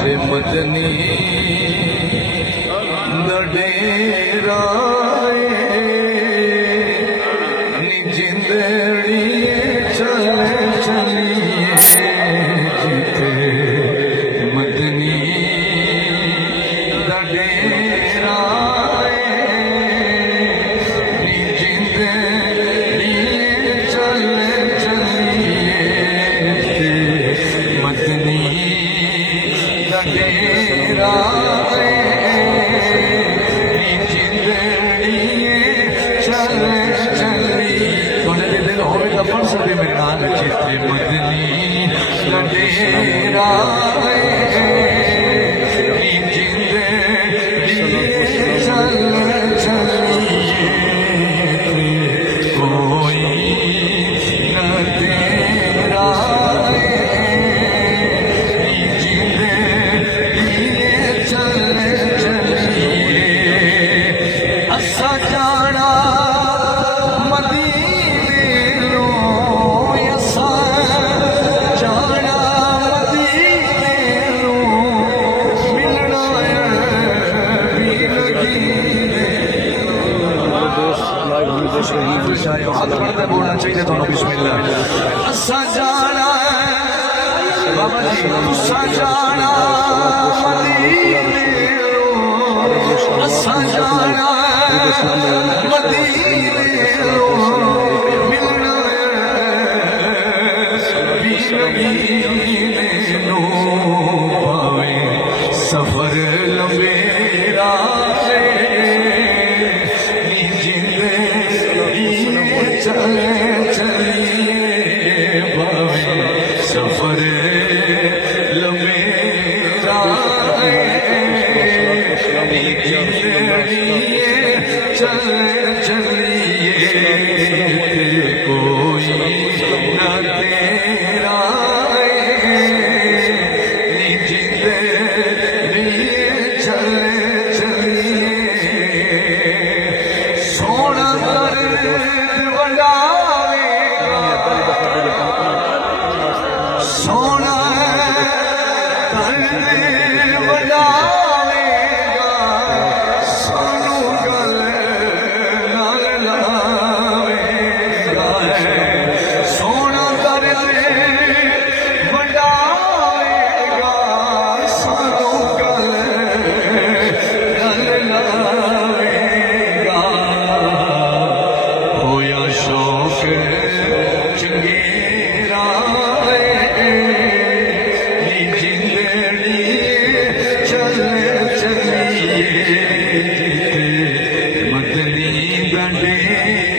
जे मदनी डेरा नी जिंदड़िए चले चलिए जिते मदनी डेरा नी जिंदड़िए चले चलिए मदनी डेरा पढ़ सकते मेरे नाम चित्ते मदनी डेरा चल चलिए कोई न तेरा चल चलिए असा जाना हाथ बढ़ते बोलना चाहिए दोनों बिस्मिल्लाह असा जाना बाबा जी असा जाना मदीने असा जाना मदीने मिलना नो पावे सफर लंबेरा चले चलिए बावे सफर लंबेरा चले चलिए कोई न तेरा चले चलिए सोना सोना बजावेगा सानू गल नाल लावेगा सोना बजावेगा सानू गल लावेगा होया शौक चंगेरा मदनी डेरा